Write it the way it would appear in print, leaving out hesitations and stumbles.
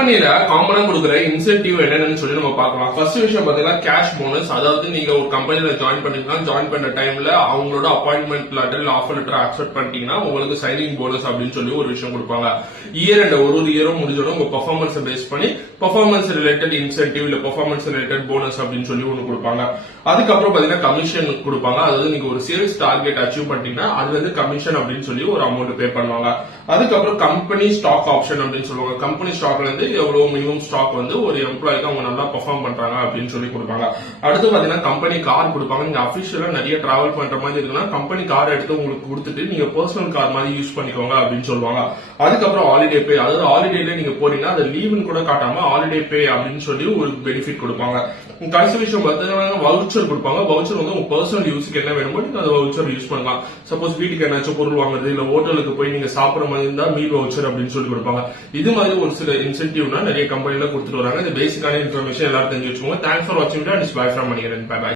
கம்பெனில காமனா கொடுக்குற இன்சென்டிவ் என்னன்னு சொல்லி நம்ம பார்க்கலாம். ஃபர்ஸ்ட் விஷயம் பாத்தீங்கன்னா கேஷ் போனஸ். அதாவது நீங்க ஒரு கம்பெனில ஜாயின் பண்ணீங்கன்னா ஜாயின் பண்ண டைம்ல அவங்களோட appointment letter offer letter accept பண்ணிட்டீங்கன்னா உங்களுக்கு சைனிங் போனஸ் அப்படின்னு சொல்லி ஒரு விஷயம் கொடுப்பாங்க. இயர் ஒரு இயரும் முடிஞ்சோட உங்க பெர்ஃபார்மன்ஸ் பேஸ் பண்ணி பெர்ஃபார்மன்ஸ் ரிலேட்டட் இன்சென்டிவ் இல்ல பெர்ஃபார்மன்ஸ் ரிலேட்டட் போனஸ் அப்படின்னு சொல்லி ஒன்னு கொடுப்பாங்க. அதுக்கப்புறம் பாத்தீங்கன்னா கமிஷன் கொடுப்பாங்க. அதாவது நீங்க ஒரு சேல்ஸ் டார்கெட் அச்சீவ் பண்ணிட்டீங்கன்னா அதுல இருந்து கமிஷன் அப்படின்னு சொல்லி ஒரு அமௌண்ட் பே பண்ணுவாங்க. அதுக்கப்புறம் கம்பெனி ஸ்டாக் ஆப்ஷன் அப்படின்னு சொல்லுவாங்க. கம்பெனி ஸ்டாக்ல இருந்து எவ்வளவு மினிமம் ஸ்டாக் வந்து ஒரு எம்ப்ளாய்க்கு அவங்க நல்லா பெர்ஃபார்ம் பண்றாங்க அப்படின்னு சொல்லி கொடுப்பாங்க. அடுத்து பாத்தீங்கன்னா கம்பெனி கார் கொடுப்பாங்க. நீங்க அபிஷியலா நிறைய டிராவல் பண்ற மாதிரி இருக்குன்னா கம்பெனி கார் எடுத்து உங்களுக்கு கொடுத்துட்டு நீங்க பர்சனல் கார் மாதிரி யூஸ் பண்ணிக்கோங்க அப்படின்னு சொல்லுவாங்க. அதுக்கப்புறம் ஹாலிடே பே. அதாவது ஹாலிடேல நீங்க போறீங்கன்னா அது லீவுன்னு கூட காட்டாம ஹாலிடே பே அப்படின்னு சொல்லி ஒரு பெனிஃபிட் கொடுப்பாங்க. கடைசி விஷயம் பார்த்தீங்கன்னா வவுச்சர் கொடுப்பாங்க. வவுச்சர் வந்து உங்க பர்சனல் யூஸுக்கு என்ன வேணுமோ நீங்க அந்த வவுச்சர் யூஸ் பண்ணலாம். சப்போஸ் வீட்டுக்கு என்னாச்சும் பொருள் வாங்குறது இல்ல ஹோட்டலுக்கு போய் நீங்க சாப்பிடுற மாதிரி இருந்தா மீல் வவுச்சர் அப்படின்னு சொல்லி கொடுப்பாங்க. இது மாதிரி ஒரு சில இன்சென்டிவ்னா நிறைய கம்பெனில கொடுத்துட்டு வராங்க. இது பேசிக்கான இன்ஃபர்மேஷன் எல்லாரும் தெரிஞ்சு வச்சுக்கோங்க. தேங்க்ஸ் ஃபார் வாட்சிங். Bye from Manikandan. Bye by.